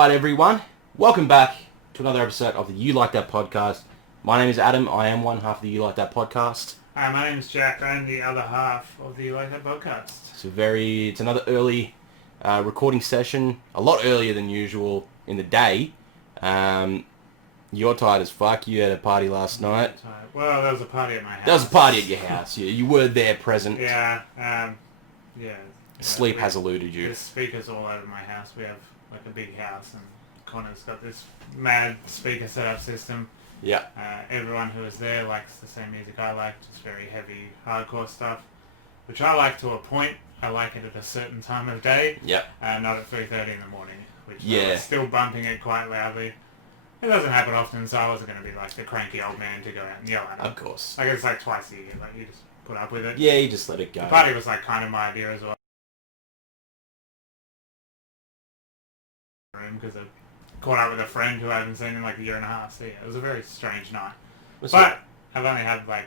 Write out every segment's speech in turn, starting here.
Alright everyone, welcome back to another episode of the You Like That podcast. My name is Adam, I am one half of the You Like That podcast. Hi, my name is Jack, I am the other half of the You Like That podcast. It's another early recording session, a lot earlier than usual in the day. You're tired as fuck, you had a party last night. Well, there was a party at my house. There was a party at your house, you were there present. Yeah. Sleep has eluded you. There's speakers all over my house. We have like a big house and Connor's got this mad speaker setup system. Yeah. Everyone who is there likes the same music I like, just very heavy, hardcore stuff, which I like to a point. I like it at a certain time of day. Yep. Not at 3:30 in the morning, which Yeah. I was still bumping it quite loudly. It doesn't happen often, so I wasn't going to be like the cranky old man to go out and yell at him. Of course. I guess like twice a year, like you just put up with it. Yeah, you just let it go. The party was like kind of my idea as well. Because I caught up with a friend who I haven't seen in like a year and a half, so yeah, it was a very strange night. I've only had like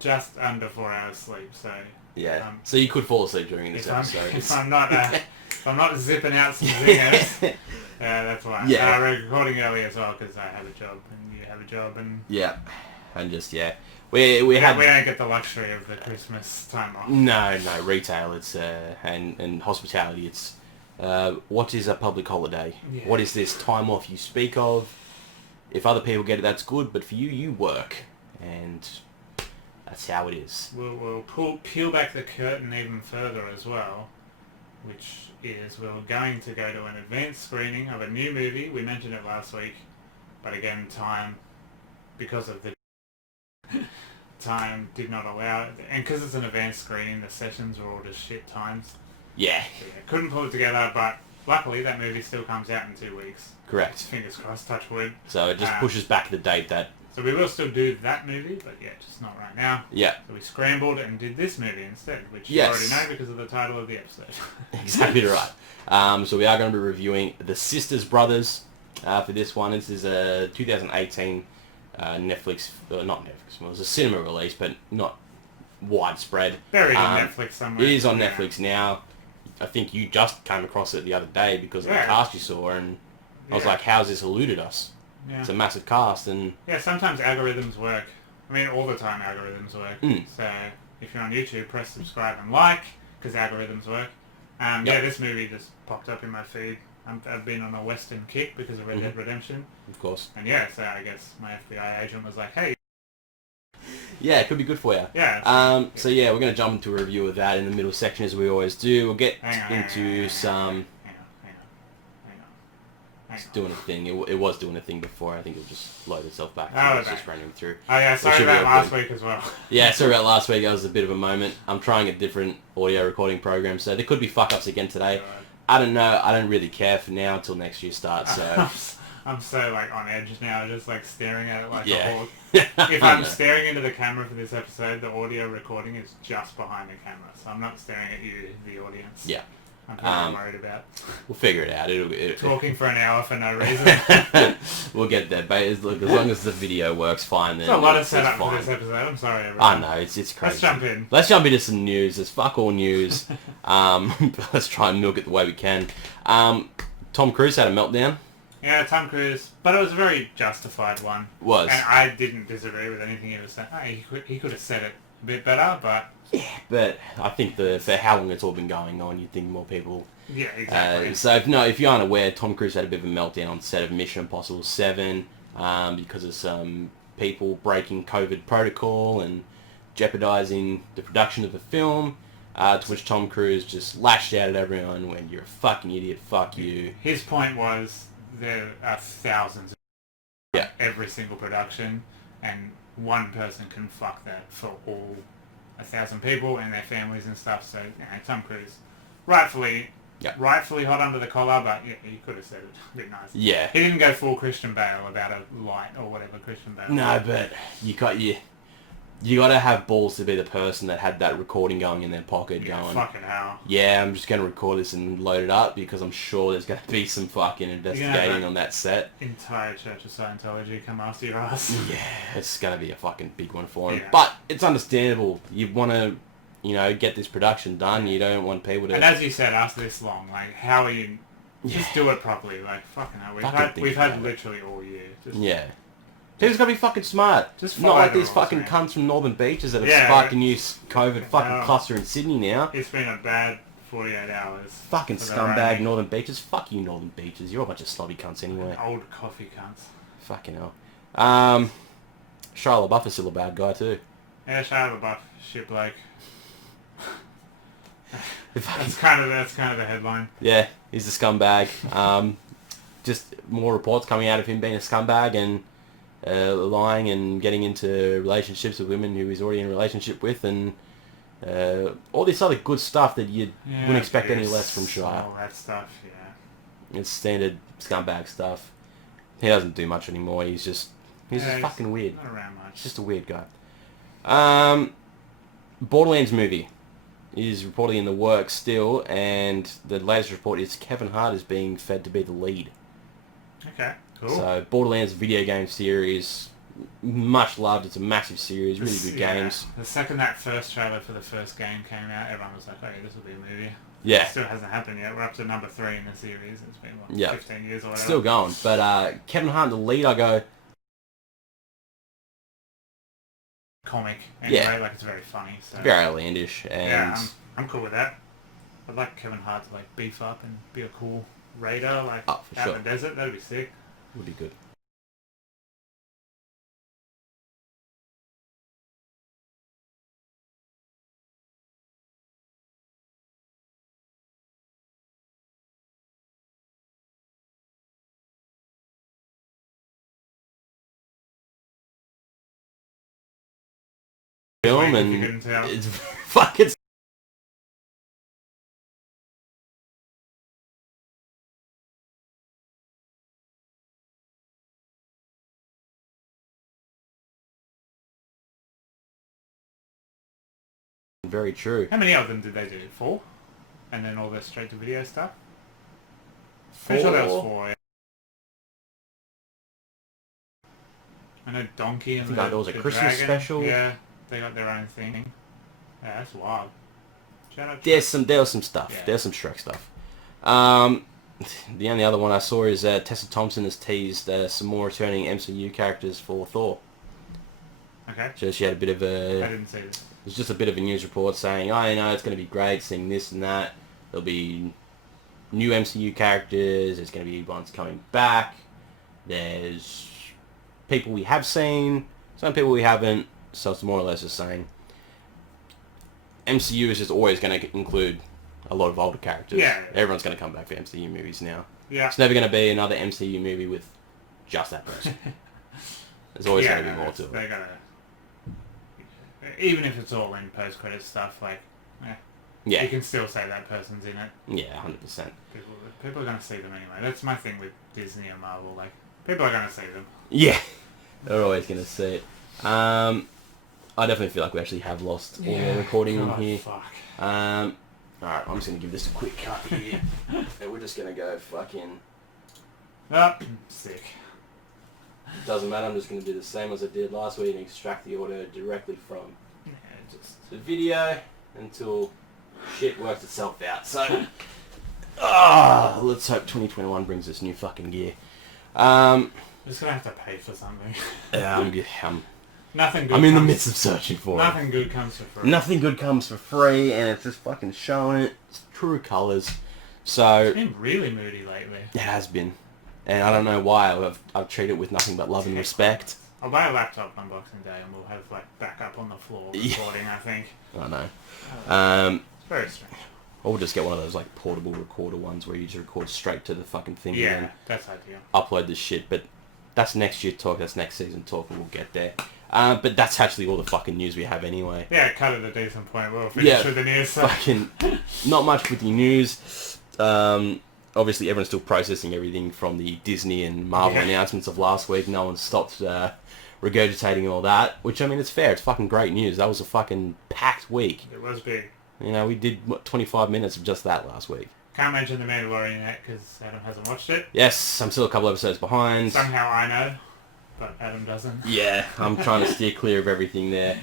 just under 4 hours sleep, so yeah. So you could fall asleep during this episode. If I'm not zipping out some zingers, that's why. Yeah. We're recording early as well because I have a job and you have a job and yeah, and just we don't get the luxury of the Christmas time off. No, retail. It's and hospitality. It's what is a public holiday? Yeah. What is this time off you speak of? If other people get it, that's good, but for you, you work, and that's how it is. We'll peel back the curtain even further as well, which is we're going to go to an advanced screening of a new movie. We mentioned it last week, but again, because of the time did not allow it, and because it's an advanced screening, the sessions were all just shit times. Yeah. So yeah, couldn't pull it together, but luckily that movie still comes out in 2 weeks. Correct. Fingers crossed, touch wood. So it just pushes back the date that... So we will still do that movie, but yeah, just not right now. Yeah. So we scrambled and did this movie instead, which yes. you already know because of the title of the episode. Exactly right. So we are going to be reviewing The Sisters Brothers for this one. This is a 2018 Netflix... not Netflix, well, it was a cinema release, but not widespread. Buried on Netflix somewhere. It is on Netflix now. I think you just came across it the other day because of the cast you saw, and I was like, how's this eluded us? Yeah. It's a massive cast, and... Yeah, sometimes algorithms work. I mean, all the time algorithms work. So, if you're on YouTube, press subscribe and like, because algorithms work. Yeah, this movie just popped up in my feed. I've been on a Western kick because of Red Dead Redemption. Of course. And yeah, so I guess my FBI agent was like, hey... Yeah, it could be good for you. Yeah. So yeah, we're going to jump into a review of that in the middle section as we always do. We'll get into some... Hang on. It's doing a thing. It was doing a thing before. I think it'll just load itself back. It's just running through. Oh yeah, sorry about last week as well. Yeah, sorry about last week. That was a bit of a moment. I'm trying a different audio recording program, so there could be fuck-ups again today. God. I don't know. I don't really care for now until next year starts, so... I'm so like on edge now, just like staring at it like yeah. a hawk. If I'm staring into the camera for this episode, the audio recording is just behind the camera, so I'm not staring at you, the audience. Yeah. I'm pretty worried about. We'll figure it out. Talking for an hour for no reason. We'll get there, but as long as the video works fine, then there's a lot of setup for this episode. I'm sorry, everyone. I know, it's crazy. Let's jump in. Into some news. There's fuck all news. Let's try and milk it the way we can. Tom Cruise had a meltdown. Yeah, Tom Cruise, but it was a very justified one. Was. And I didn't disagree with anything he was saying. He could have said it a bit better, but... Yeah, but I think for how long it's all been going on, you'd think more people... Yeah, exactly. So if you aren't aware, Tom Cruise had a bit of a meltdown on set of Mission Impossible 7 because of some people breaking COVID protocol and jeopardizing the production of the film. To which Tom Cruise just lashed out at everyone when you're a fucking idiot, fuck you. His point was... There are thousands of every single production, and one person can fuck that for all 1,000 people and their families and stuff. So, Tom Cruise, rightfully hot under the collar, but yeah, he could have said it a bit nice. Yeah, he didn't go full Christian Bale about a light or whatever Christian Bale. No, but you got to have balls to be the person that had that recording going in their pocket going, fucking hell. Yeah, I'm just going to record this and load it up because I'm sure there's going to be some fucking investigating on that set. Entire Church of Scientology come after your ass. Yeah, it's going to be a fucking big one for him. Yeah. But it's understandable. You want to, get this production done. You don't want people to... And as you said, after this long, like, how are you Just do it properly. Like, fucking hell. We've had literally all year. Just, yeah. People's gotta be fucking smart. Just not like the these rules, fucking man. cunts from Northern Beaches that have sparked a new COVID fucking cluster in Sydney now. It's been a bad 48 hours. Fucking scumbag Northern Beaches. Fuck you, Northern Beaches. You're a bunch of slobby cunts anyway. Old coffee cunts. Fucking hell. Shia LaBeouf is still a bad guy too. Yeah, Shia LaBeouf, shit bloke. that's kind of the headline. Yeah, he's a scumbag. Just more reports coming out of him being a scumbag and lying and getting into relationships with women who he's already in a relationship with, and all this other good stuff that you wouldn't expect any less from Shia. All that stuff, yeah. It's standard scumbag stuff. He doesn't do much anymore. He's just fucking weird. Not around much. He's just a weird guy. Borderlands movie is reportedly in the works still, and the latest report is Kevin Hart is being fed to be the lead. Okay, cool. So Borderlands video game series, much loved. It's a massive series, really good games. The second that first trailer for the first game came out, everyone was like, "Oh, yeah, this will be a movie." Yeah. It still hasn't happened yet. We're up to number 3 in the series. It's been, 15 years or whatever. Still going. But Kevin Hart, the lead, I go... Comic. Anyway, like, it's very funny. So. It's very outlandish. And yeah, I'm cool with that. I'd like Kevin Hart to, like, beef up and be a cool raider, like, out in the desert. That'd be sick. Would be good. Film and it's fucking very true. How many of them did they do? 4? And then all the straight-to-video stuff? Pretty sure that was 4, yeah. I know Donkey and there was a Christmas Dragon. special. Yeah, they got their own thing. Yeah, that's wild. Shout out there was some stuff. Yeah. There's some Shrek stuff. The only other one I saw is Tessa Thompson has teased some more returning MCU characters for Thor. Okay. So she had a bit of a... I didn't see this. It's just a bit of a news report saying, oh, you know, it's going to be great, seeing this and that. There'll be new MCU characters. There's going to be ones coming back. There's people we have seen, some people we haven't. So it's more or less just saying MCU is just always going to include a lot of older characters. Yeah. Everyone's going to come back for MCU movies now. Yeah. It's never going to be another MCU movie with just that person. There's always going to be more to it. They gotta, even if it's all in post-credit stuff, like, you can still say that person's in it. Yeah, 100%. People are going to see them anyway. That's my thing with Disney and Marvel. Like, people are going to see them. Yeah, they're always going to see it. I definitely feel like we actually have lost all the recording in here. Fuck. Alright, I'm just going to give this a quick cut here. And we're just going to go fucking... Oh, sick. Doesn't matter, I'm just going to do the same as I did last week and extract the audio directly from the video until shit works itself out. So, let's hope 2021 brings us new fucking gear. I'm just going to have to pay for something. Nothing good. I'm in the midst of searching for it. Nothing good comes for free. Nothing good comes for free, and it's just fucking showing it. It's true colours. So it's been really moody lately. It has been. And I don't know why. I've treated it with nothing but love and respect. I'll buy a laptop on Boxing Day and we'll have like backup on the floor recording, I think. I know. It's very strange. Or we'll just get one of those like portable recorder ones where you just record straight to the fucking thing and then that's ideal. upload the shit. But that's next year talk, that's next season talk, and we'll get there. But that's actually all the fucking news we have anyway. Yeah, cut at a decent point. We'll finish with the news. So. Fucking not much with the news. Obviously, everyone's still processing everything from the Disney and Marvel announcements of last week. No one stopped regurgitating all that, which, I mean, it's fair. It's fucking great news. That was a fucking packed week. It was big. You know, we did, 25 minutes of just that last week. Can't mention The Mandalorian yet because Adam hasn't watched it. Yes, I'm still a couple episodes behind. Somehow I know, but Adam doesn't. Yeah, I'm trying to steer clear of everything there.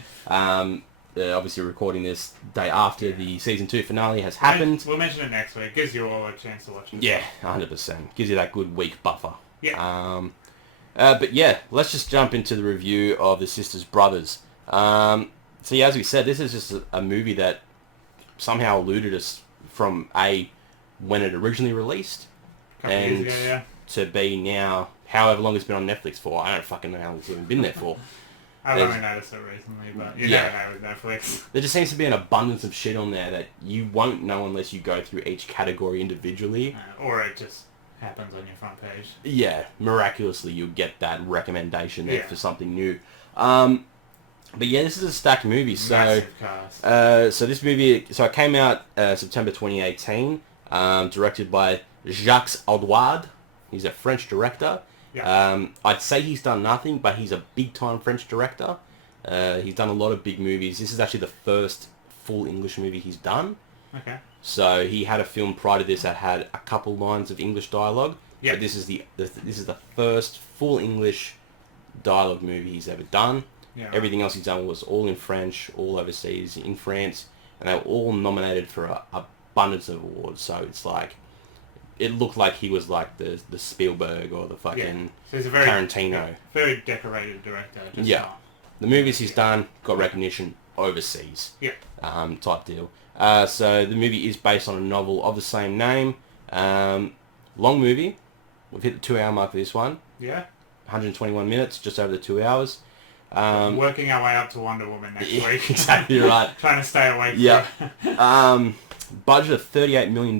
obviously recording this day after the season 2 finale has happened. We'll mention it next week. Gives you all a chance to watch it. Yeah, 100%. Gives you that good week buffer. Yeah. But yeah, let's just jump into the review of The Sisters Brothers. So yeah, as we said, this is just a movie that somehow eluded us from when it originally released, and years ago, yeah. to be now, however long it's been on Netflix for. I don't fucking know how long it's even been there for. I've only noticed it recently, but you never know with Netflix. There just seems to be an abundance of shit on there that you won't know unless you go through each category individually. Or it just happens on your front page. Yeah, miraculously you'll get that recommendation there for something new. But yeah, this is a stacked movie. Massive cast. So this movie, it came out September 2018, directed by Jacques Audouard. He's a French director. Yeah. I'd say he's done nothing, but he's a big-time French director. He's done a lot of big movies. This is actually the first full English movie he's done. Okay. So he had a film prior to this that had a couple lines of English dialogue. Yeah. But this is the first full English dialogue movie he's ever done. Yeah. Everything else he's done was all in French, all overseas in France, and they were all nominated for a abundance of awards. So it's like, it looked like he was like the Spielberg or the fucking so he's a very Tarantino. Very decorated director. The movies he's done got recognition overseas. Yeah. Type deal. So the movie is based on a novel of the same name. Long movie. We've hit the 2-hour mark for this one. Yeah. 121 minutes, just over the 2 hours. Working our way up to Wonder Woman next week. Exactly right. Trying to stay awake. Yeah. Budget of $38 million.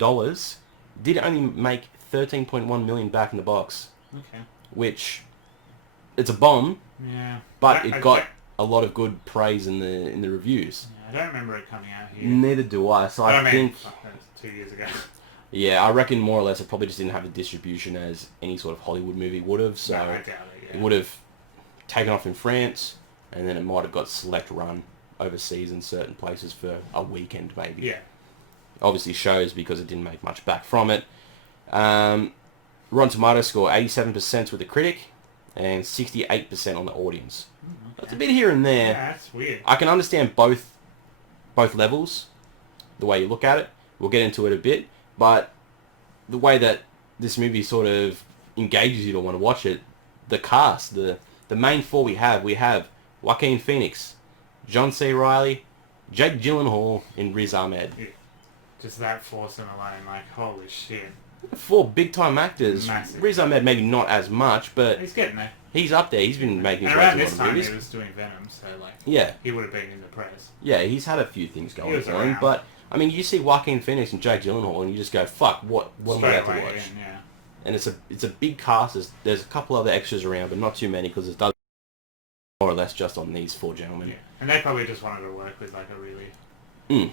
Did only make $13.1 million back in the box. Okay. Which, it's a bomb. Yeah. But it got a lot of good praise in the reviews. Yeah, I don't remember it coming out here. Neither do I. So I think... that was 2 years ago. Yeah, I reckon more or less it probably just didn't have the distribution as any sort of Hollywood movie would have. So No, I doubt it, yeah. It would have taken off in France, and then it might have got select run overseas in certain places for a weekend maybe. Yeah. Obviously shows because it didn't make much back from it. Rotten Tomatoes score 87% with the critic and 68% on the audience. Okay. That's a bit here and there. Yeah, that's weird. I can understand both levels, the way you look at it. We'll get into it a bit, but the way that this movie sort of engages you to want to watch it, the cast, the main four we have Joaquin Phoenix, John C. Reilly, Jake Gyllenhaal, and Riz Ahmed. Yeah. Just that foursome alone, like, holy shit. 4 big-time actors. Massive. Riz Ahmed maybe not as much, but He's getting there. he's up there. He's been making And quite around a lot this of time movies. he was doing Venom, so, like, Yeah. he would have been in the press. Yeah, he's had a few things He going was for him, around. but I mean, you see Joaquin Phoenix and Jake Gyllenhaal, and you just go, "Fuck, what am I Straight about to away watch?" in, yeah. And it's a big cast. There's a couple other extras around, but not too many because it does more or less just on these 4 gentlemen. Yeah. And they probably just wanted to work with, like, a really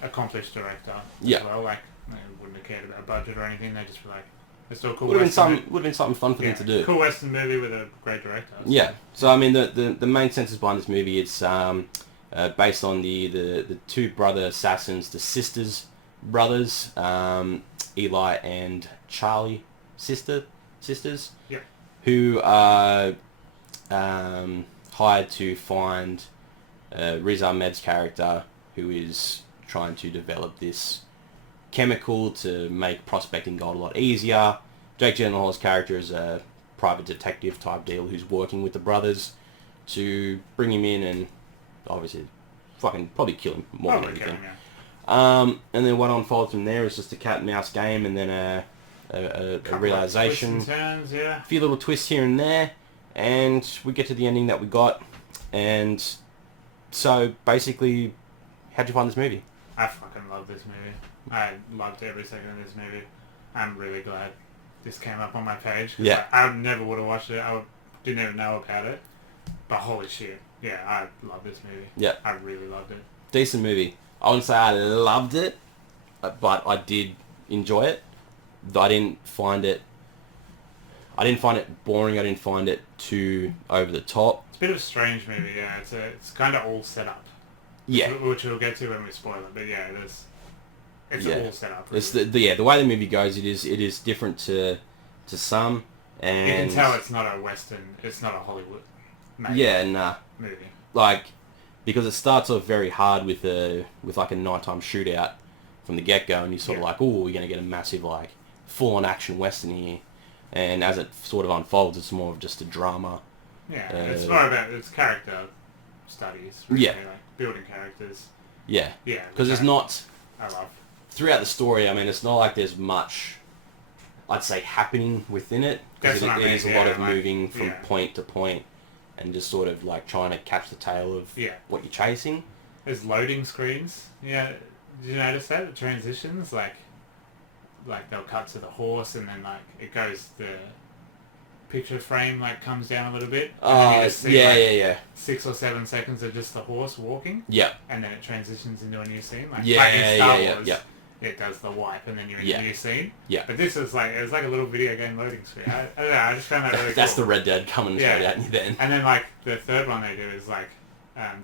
accomplished director as well. Like, they wouldn't have cared about budget or anything. They just were like, let's do a cool Would have Western been something fun for them to do. Cool Western movie with a great director. So. Yeah. So I mean, the main senses behind this movie, it's based on the 2 brother assassins, the Sisters brothers, Eli and Charlie sisters, Yeah. who are hired to find Riz Ahmed's character, who is trying to develop this chemical to make prospecting gold a lot easier. Jake Gyllenhaal's character is a private detective type deal who's working with the brothers to bring him in and obviously fucking probably kill him more than anything. And then what unfolds from there is just a cat and mouse game, and then a realization, twists and turns, yeah. a few little twists here and there, and we get to the ending that we got. And so basically, how'd you find this movie? I fucking love this movie. I loved every second of this movie. I'm really glad this came up on my page. Yeah. I never would have watched it. Didn't even know about it. But holy shit. Yeah, I love this movie. Yeah. I really loved it. Decent movie. I wouldn't say I loved it, but I did enjoy it. I didn't find it boring. I didn't find it too over the top. It's a bit of a strange movie, yeah. It's kind of all set up. Yeah. Which we'll get to when we spoil it. But yeah, it's all set up. Really. It's the way the movie goes. It is different to some, and you can tell it's not a Western. It's not a Hollywood. Yeah, nah. Movie. Like, because it starts off very hard with like a nighttime shootout from the get-go, and you're sort of like, oh, we're going to get a massive, like, full-on action western here. And as it sort of unfolds, it's more of just a drama. Yeah, it's more about it's character studies. Really, like building characters. Yeah. Yeah. Because it's not... I love. Throughout the story, I mean, it's not like there's much, I'd say, happening within it. Because it is a lot of moving from point to point and just sort of like trying to catch the tail of what you're chasing. There's loading screens. Yeah. Did you notice that? The transitions? Like they'll cut to the horse and then like it goes, the picture frame like comes down a little bit. And you just see, 6 or 7 seconds of just the horse walking. Yeah. And then it transitions into a new scene. Like in Star Wars, it does the wipe and then you're in a new scene. Yeah. But this is like, it was like a little video game loading screen. I don't know, I just found that really cool. That's the Red Dead coming straight at you then. And then like the third one they do is like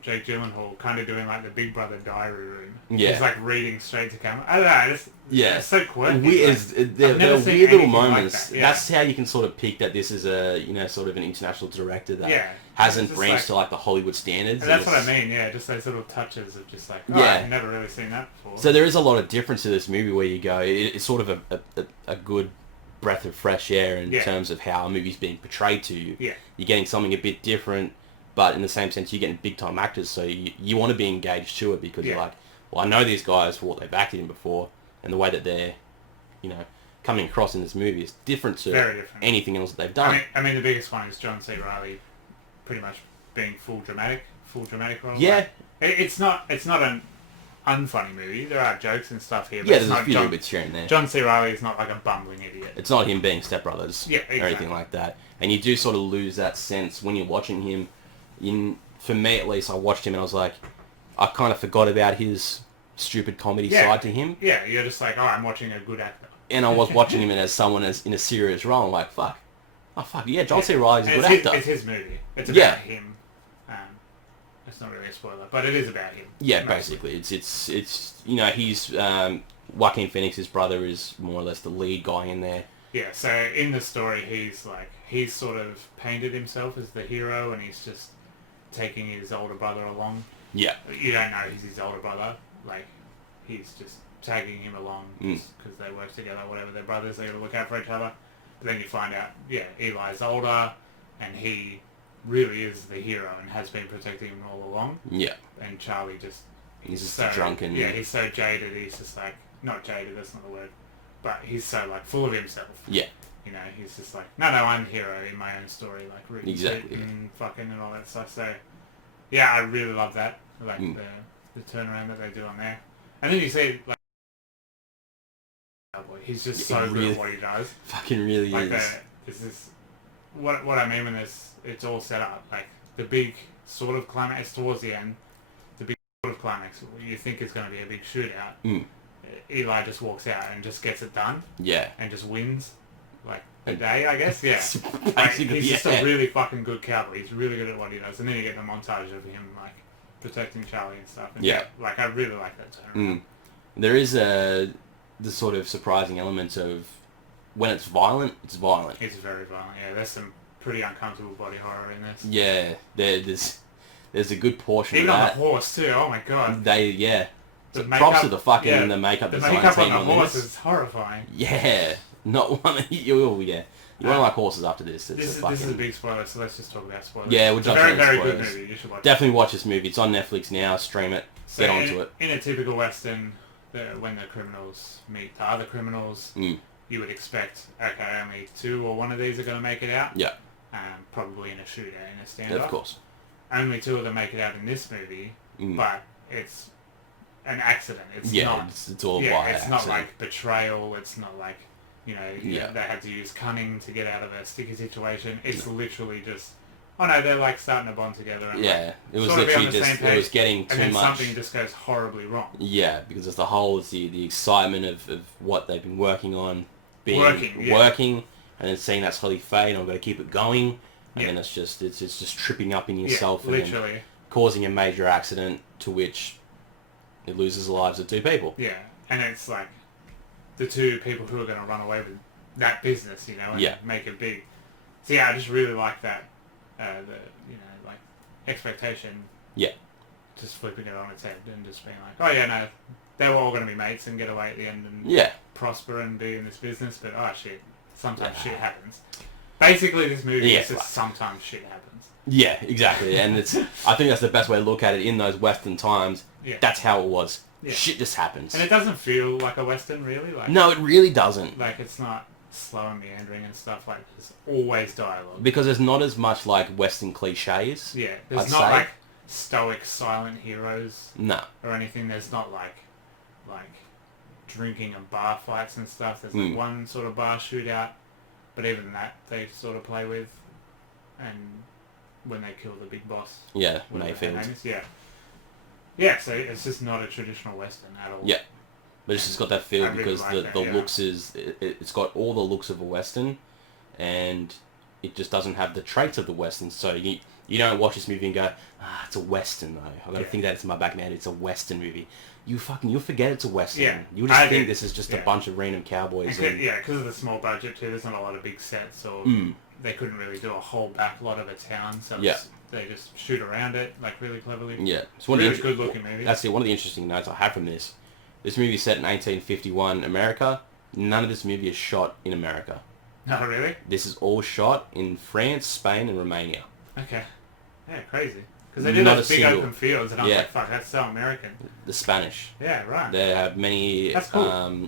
Jake Gyllenhaal kind of doing like the Big Brother diary room. Yeah. He's like reading straight to camera. I don't know, it's so quirky. They're weird little moments. Like that's how you can sort of peek that this is a, sort of an international director that hasn't branched to like the Hollywood standards. And that's what I mean, just those little touches of just like, I've never really seen that before. So there is a lot of difference to this movie where you go, it's sort of a good breath of fresh air in terms of how a movie's being portrayed to you. Yeah. You're getting something a bit different. But in the same sense, you're getting big-time actors, so you want to be engaged to it because you're like, well, I know these guys for what they've acted in before, and the way that they're, coming across in this movie is different to anything else that they've done. I mean, the biggest one is John C. Reilly, pretty much being full dramatic role. Yeah, like, it's not an unfunny movie. There are jokes and stuff here. But there's a few little bits here and there. John C. Reilly is not like a bumbling idiot. It's not him being Step Brothers or anything like that, and you do sort of lose that sense when you're watching him. For me at least, I watched him and I was like, I kind of forgot about his stupid comedy side to him. Yeah, you're just like, I'm watching a good actor. And I was watching him as someone in a serious role. I'm like, fuck. Oh, fuck. Yeah, John C. Reilly's a good actor. It's his movie. It's about him. It's not really a spoiler, but it is about him. Yeah, basically. It's he's, Joaquin Phoenix's brother is more or less the lead guy in there. Yeah, so in the story, he's sort of painted himself as the hero and he's just taking his older brother along. Yeah. You don't know he's his older brother. Like, he's just tagging him along because they work together, whatever. They're brothers, they got to look out for each other. But then you find out, Eli's older and he really is the hero and has been protecting him all along. Yeah. And Charlie he's just so drunken. Yeah, he's so jaded. He's just like, not jaded, that's not the word. But he's so like full of himself. Yeah. He's just like, no, I'm the hero in my own story, like really and fucking and all that stuff. So, yeah, I really love that, like the turnaround that they do on there. And then you see like, he's just so good at what he does. Fucking really like is. What I mean when it's all set up, like the big sort of climax towards the end, the big sort of climax you think is going to be a big shootout. Eli just walks out and just gets it done. Yeah. And just wins, like, a day, I guess. Yeah. Like, he's just a really fucking good cowboy. He's really good at what he does. And then you get the montage of him, like, protecting Charlie and stuff. And like, I really like that turn. There is the sort of surprising element of when it's violent, it's violent. It's very violent, yeah. There's some pretty uncomfortable body horror in this. Yeah. There's a good portion even of that. Even on the horse, too. Oh, my God. The props of the fucking the makeup design team on this. The makeup on the horse is horrifying. Yeah, not one. You won't like horses after this. This is a big spoiler, so let's just talk about spoilers. Yeah, we'll jump into spoilers. Very good movie. You should watch Definitely watch this movie. It's on Netflix now. Stream it. So get onto it. In a typical Western, when the criminals meet the other criminals, you would expect, okay, only 2 or 1 of these are going to make it out. Yeah. Probably in a shootout, in a stand-up. Of course. Only 2 of them make it out in this movie, but it's an accident. It's not. It's all by It's accident. not like betrayal. It's not like they had to use cunning to get out of a sticky situation. It's literally just, they're like starting to bond together. And it was literally just it was getting too much. And then something just goes horribly wrong. Yeah, because it's the excitement of what they've been working on, working, and then seeing that slowly fade. I'm going to keep it going, and then it's just tripping up in yourself and then causing a major accident to which it loses the lives of 2 people. Yeah, and it's like the 2 people who are going to run away with that business, and make it big. So I just really like that, like expectation. Yeah. just flipping it on its head and just being like, oh yeah, no, they were all going to be mates and get away at the end and prosper and be in this business, but oh shit, sometimes shit happens. Basically, this movie is just sometimes shit happens. Yeah, exactly, and I think that's the best way to look at it in those Western times. Yeah. That's how it was. Yeah. Shit just happens. And it doesn't feel like a Western, really. Like, no, it really doesn't. Like, it's not slow and meandering and stuff. Like, there's always dialogue. Because there's not as much, like, Western cliches. Yeah, there's not, like, stoic, silent heroes. No. Or anything. There's not, like drinking and bar fights and stuff. There's, like, one sort of bar shootout. But even that, they sort of play with. And when they kill the big boss. Yeah, Mayfield. Yeah. Yeah, so it's just not a traditional Western at all. Yeah. But it's just got that feel because the looks is... It's got all the looks of a Western, and it just doesn't have the traits of the Western. So you don't watch this movie and go, it's a Western though. I've got to think that it's in my back, man. It's a Western movie. You'll forget it's a Western. Yeah. You'll just think this is just a bunch of random cowboys. Because of the small budget too, there's not a lot of big sets, or they couldn't really do a whole back lot of a town, so they just shoot around it, like, really cleverly. Yeah. It's one really good looking movie. That's one of the interesting notes I have from this. This movie is set in 1851 America. None of this movie is shot in America. Oh, really? This is all shot in France, Spain, and Romania. Okay. Yeah, crazy. Because they do those big open fields, and I was like, fuck, that's so American. The Spanish. Yeah, right. They have many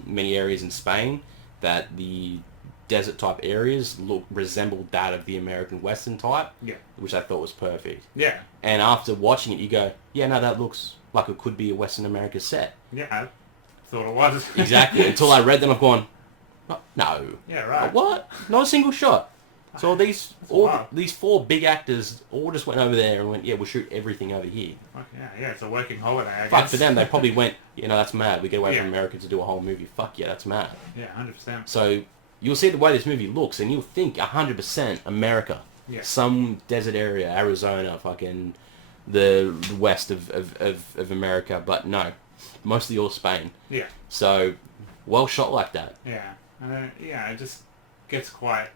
many areas in Spain that the desert type areas resemble that of the American Western type. Yeah. Which I thought was perfect. Yeah. And after watching it, you go, yeah, no, that looks like it could be a Western America set. Yeah, I thought it was. Exactly. Until I read them, I've gone, no. Yeah, right. What? Not a single shot. So these four big actors all just went over there and went, yeah, we'll shoot everything over here. Yeah, it's a working holiday, I guess. Fuck, for them, they probably went, that's mad. We get away from America to do a whole movie. Fuck yeah, that's mad. Yeah, 100%. So you'll see the way this movie looks, and you'll think 100% America. Yeah. Some desert area, Arizona, fucking the west of America, but no, mostly all Spain. Yeah. So, well shot like that. Yeah. And then, it just gets quite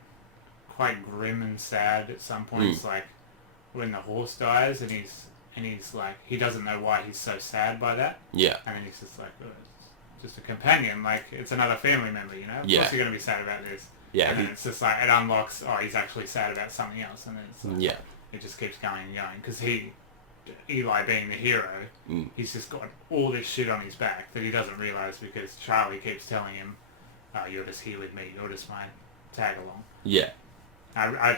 grim and sad at some points, like when the horse dies and he's like, he doesn't know why he's so sad by that. Yeah. And then he's just like, it's just a companion, like it's another family member, Of course you're going to be sad about this. Yeah. And then it's just like, it unlocks, he's actually sad about something else, and then it's like, it just keeps going and going, because Eli being the hero, he's just got all this shit on his back that he doesn't realise, because Charlie keeps telling him, you're just here with me, you're just my tag along. Yeah. I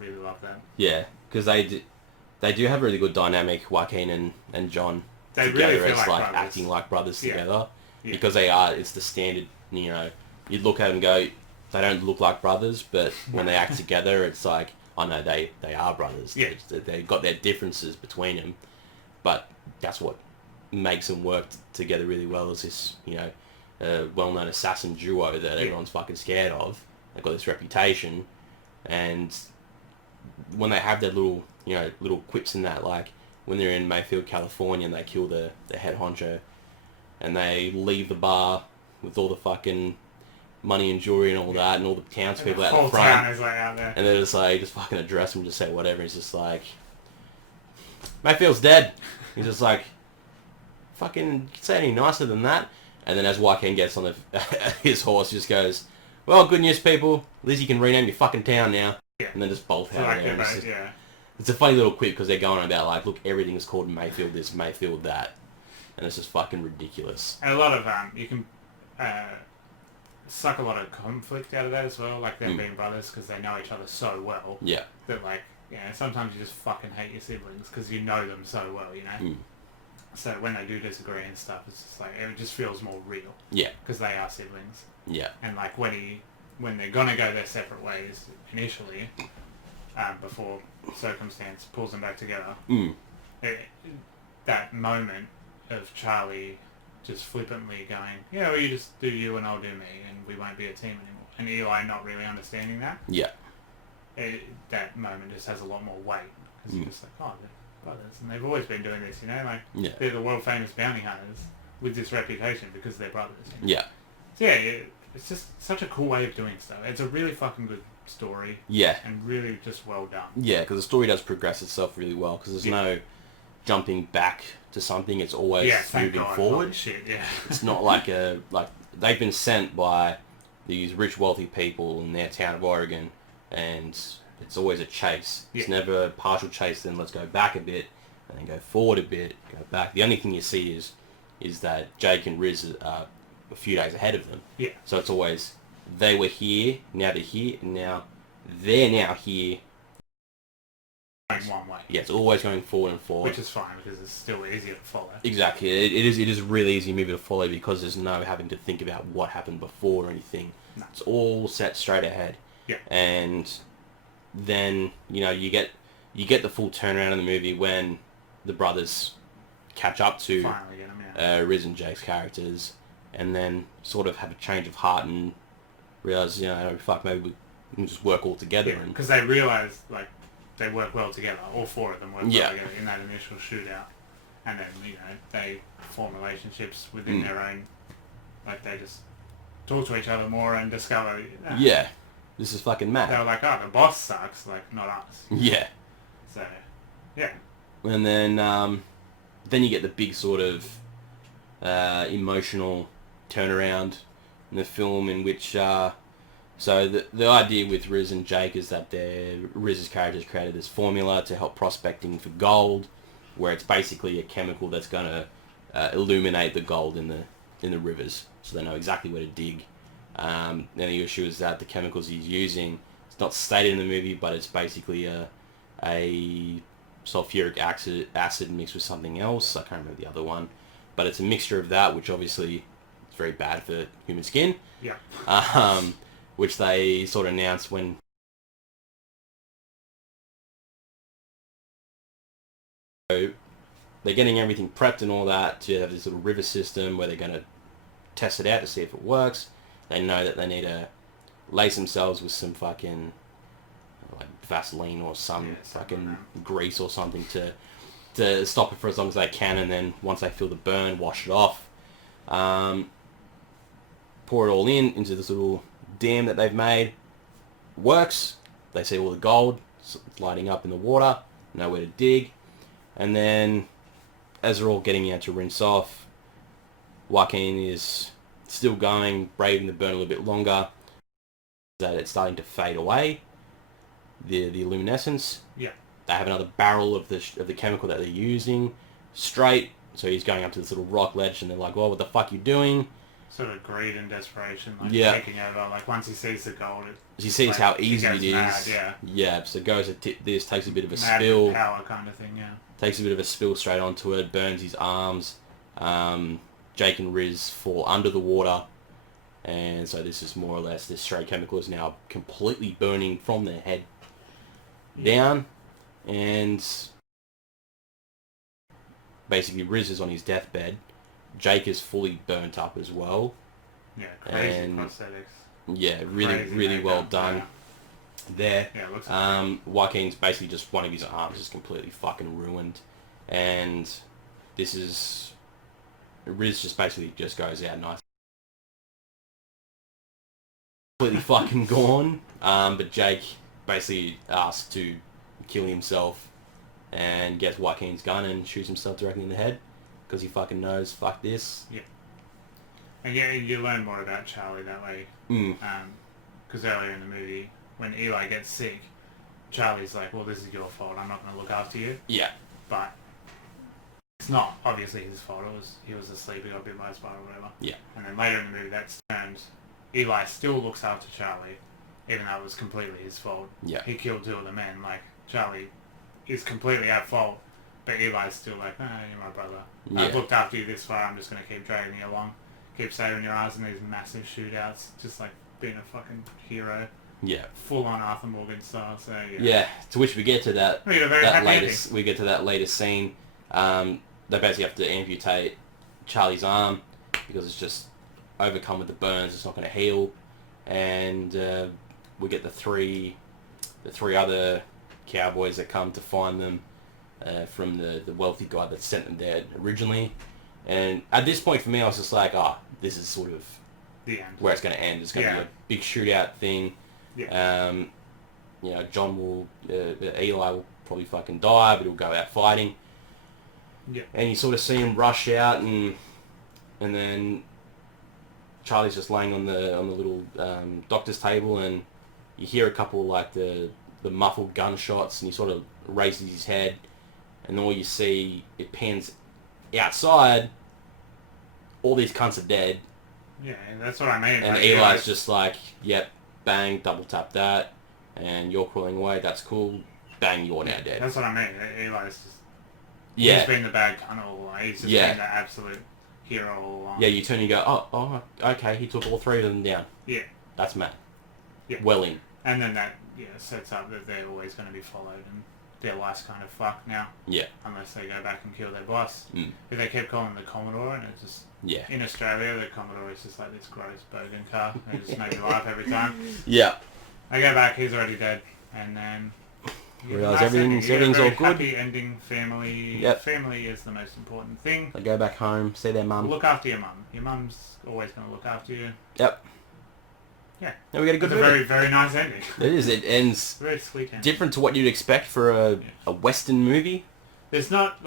really love that. Yeah, because they do have a really good dynamic, Joaquin and John, they together really feel as like acting like brothers together. Yeah. Because they are, it's the standard, you'd look at them and go, they don't look like brothers, but when they act together, it's like, oh no, they are brothers. Yeah. They've got their differences between them, but that's what makes them work together really well, is this, well-known assassin duo that everyone's fucking scared of. They've got this reputation. And when they have their little quips in that, like when they're in Mayfield, California, and they kill the head honcho, and they leave the bar with all the fucking money and jewelry and all that, and all the townspeople out the front, town is like out there, and they're just like, just fucking address him, just say whatever. He's just like, Mayfield's dead. He's just like, fucking say any nicer than that. And then as Joaquin gets on his horse, he just goes, well, good news, people. At least you can rename your fucking town now. Yeah. And then just bolt out of there. It's a funny little quip, because they're going on about, like, look, everything is called Mayfield this, Mayfield that. And it's just fucking ridiculous. And a lot of, you can suck a lot of conflict out of that as well, like them being brothers, because they know each other so well. Yeah. That, like, sometimes you just fucking hate your siblings, because you know them so well, So when they do disagree and stuff, it's just like, it just feels more real. Yeah. Because they are siblings. Yeah. And like when they're gonna go their separate ways initially, before circumstance pulls them back together, that moment of Charlie just flippantly going, yeah, well, you just do you and I'll do me, and we won't be a team anymore. And Eli not really understanding that. Yeah. That moment just has a lot more weight, because you're just like, oh, they're brothers, and they've always been doing this, they're the world famous bounty hunters with this reputation because they're brothers. Yeah. So it's just such a cool way of doing stuff. It's a really fucking good story. Yeah. And really just well done. Yeah, because the story does progress itself really well, because there's no jumping back to something. It's always moving forward. Shit, yeah. It's not like they've been sent by these rich, wealthy people in their town of Oregon, and it's always a chase. It's never a partial chase, then let's go back a bit, and then go forward a bit, go back. The only thing you see is that Jake and Riz are a few days ahead of them. Yeah. So it's always, they were here, now they're here, and now they're now here. Going one way. Yeah, it's always going forward and forward. Which is fine, because it's still easier to follow. Exactly. It is a really easy movie to follow because there's no having to think about what happened before or anything. No. It's all set straight ahead. Yeah. And then, you get the full turnaround in the movie when the brothers catch up to Finally get them, Riz and Jake's characters, and then sort of have a change of heart and realize, fuck, maybe we can just work all together. Because they realize, like, they work well together. All four of them work well together in that initial shootout. And then, they form relationships within their own, like, they just talk to each other more and discover... Yeah. This is fucking mad. They were like, oh, the boss sucks, like, not us. Yeah. So, yeah. And then you get the big sort of emotional turnaround in the film in which... So the idea with Riz and Jake is that Riz's character has created this formula to help prospecting for gold, where it's basically a chemical that's going to illuminate the gold in the rivers, so they know exactly where to dig. And the issue is that the chemicals he's using, it's not stated in the movie, but it's basically a sulfuric acid mixed with something else. I can't remember the other one, but it's a mixture of that, which obviously is very bad for human skin. Yeah. Which they sort of announced when they're getting everything prepped and all that to have this little river system where they're going to test it out to see if it works. They know that they need to lace themselves with some fucking like Vaseline or some fucking grease or something to stop it for as long as they can, and then once they feel the burn, wash it off. Pour it all into this little dam that they've made. Works. They see all the gold lighting up in the water, nowhere to dig, and then as they're all getting out to rinse off, Joaquin is still going, braving the burn a little bit longer, that it's starting to fade away, the luminescence. Yeah. They have another barrel of the chemical that they're using straight, so he's going up to this little rock ledge and they're like, well, what the fuck you doing? Sort of greed and desperation, like taking over. Like once he sees the gold, he sees like, how easy it is. Mad, yeah. So goes this, takes a bit of a mad spill. Power kind of thing. Yeah. Takes a bit of a spill straight onto it. Burns his arms. Jake and Riz fall under the water, and so this is more or less this stray chemical is now completely burning from their head down, and basically Riz is on his deathbed. Jake is fully burnt up as well. Yeah, crazy prosthetics. Yeah, really well done. There. Yeah, it looks like Joaquin's basically just one of his arms is completely fucking ruined, and this is Riz just basically just goes out nice, completely fucking gone. But Jake basically asks to kill himself and gets Joaquin's gun and shoots himself directly in the head. Because he fucking knows, fuck this. Yeah. And yeah, you learn more about Charlie that way. Because earlier in the movie, when Eli gets sick, Charlie's like, well, this is your fault. I'm not going to look after you. Yeah. But it's not obviously his fault. He was asleep, he got bit by a spider or whatever. Yeah. And then later in the movie, that's turned. Eli still looks after Charlie, even though it was completely his fault. Yeah. He killed two of the men. Like, Charlie is completely at fault. But Eli's still like, you're my brother. Yeah. I've looked after you this far, I'm just going to keep dragging you along. Keep saving your ass in these massive shootouts. Just like being a fucking hero. Yeah. Full on Arthur Morgan style, so yeah. Yeah, to which we get to that latest scene. They basically have to amputate Charlie's arm because it's just overcome with the burns, it's not going to heal. And we get the three other cowboys that come to find them. From the wealthy guy that sent them there originally. And at this point for me I was just like, this is sort of the end. Where it's going to end. It's going to be a big shootout thing. Yeah. Eli will probably fucking die, but he'll go out fighting. Yeah. And you sort of see him rush out, and then Charlie's just laying on the little doctor's table, and you hear a couple like the muffled gunshots, and he sort of raises his head, and all you see, it pans outside. All these cunts are dead. Yeah, that's what I mean. And like, Eli's just like, yep, bang, double tap that, and you're crawling away. That's cool. Bang, you're now dead. That's what I mean. Eli's just... Yeah. He's been the bad cunt all along. He's just been the absolute hero all along. Yeah, you turn and you go, oh, okay, he took all three of them down. Yeah. That's mad. Yeah. Well in. And then that sets up that they're always going to be followed, and their life's kind of fucked now. Yeah. Unless they go back and kill their boss. Mm. But they kept calling him the Commodore, and it's just... Yeah. In Australia, the Commodore is just like this gross bogan car. It just made me laugh every time. Yeah. I go back, he's already dead, and then... Realise everything's all good. Happy ending, family. Yep. Family is the most important thing. They go back home, see their mum. Look after your mum. Your mum's always going to look after you. Yep. Yeah. And we get a good It's movie. a very, very nice ending. It is. It ends Very sweet ending. different to what you'd expect for a Western movie. It's not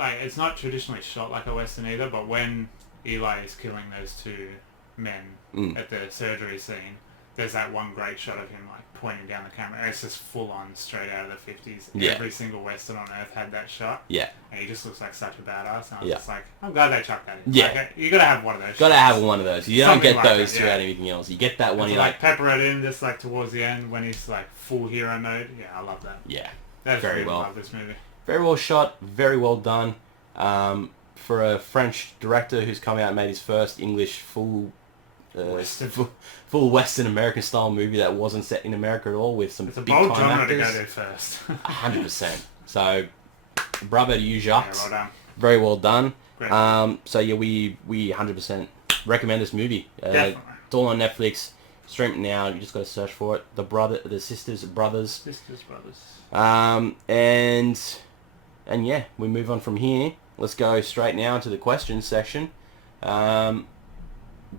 traditionally shot like a Western either, but when Eli is killing those two men at the surgery scene, there's that one great shot of him like pointing down the camera. It's just full on straight out of the 50s. Yeah. Every single Western on earth had that shot. Yeah. And he just looks like such a badass. And I was Yeah. just like, I'm glad they chucked that in. Yeah. Like, you gotta have one of those Gotta shots. have one of those. You don't Something get like those that, throughout anything else. You get that one, And you're to, like... pepper it in just like towards the end when he's like full hero mode. Yeah, I love that. Yeah. That's Very really well. love this movie. Very well shot. Very well done. For a French director who's come out and made his first English full Western American style movie that wasn't set in America at all, with some It's a big bold time genre actors. to go there first. 100%. So, bravo to you, Jacques. Yeah, well done. Very well done. Great. So yeah, we 100% recommend this movie. Definitely. It's all on Netflix. Stream it now. You just got to search for it. The Sisters Brothers. Sisters, brothers. And yeah, we move on from here. Let's go straight now into the questions section.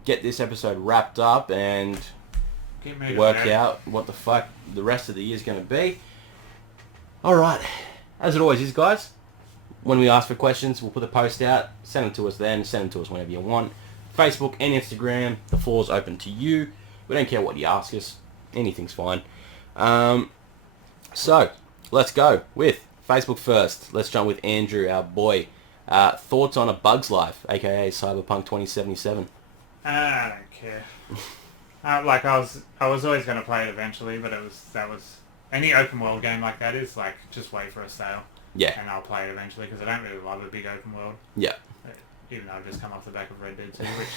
Get this episode wrapped up and work out what the fuck the rest of the year's going to be. Alright, as it always is, guys, when we ask for questions, we'll put the post out, send them to us then, send them to us whenever you want. Facebook and Instagram, the floor's open to you. We don't care what you ask us, anything's fine. So, let's go with Facebook first. Let's jump with Andrew, our boy. Thoughts on A Bug's Life, aka Cyberpunk 2077? I don't care. Like I was always going to play it eventually, but that was any open world game like that is like just wait for a sale. Yeah. And I'll play it eventually because I don't really love a big open world. Yeah. Even though I've just come off the back of Red Dead 2, which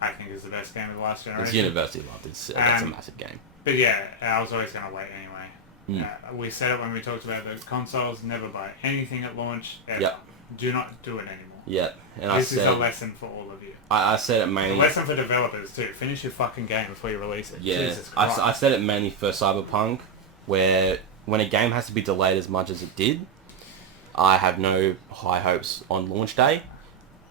I think is the best game of the last generation. It's University Love. That's a massive game. But yeah, I was always going to wait anyway. We said it when we talked about the consoles, never buy anything at launch, ever. Yep. Do not do it anymore. Yeah. And This is a lesson for all of you. I said it mainly... A lesson for developers too. Finish your fucking game before you release it. Yeah. Jesus Christ. I said it mainly for Cyberpunk, where when a game has to be delayed as much as it did, I have no high hopes on launch day.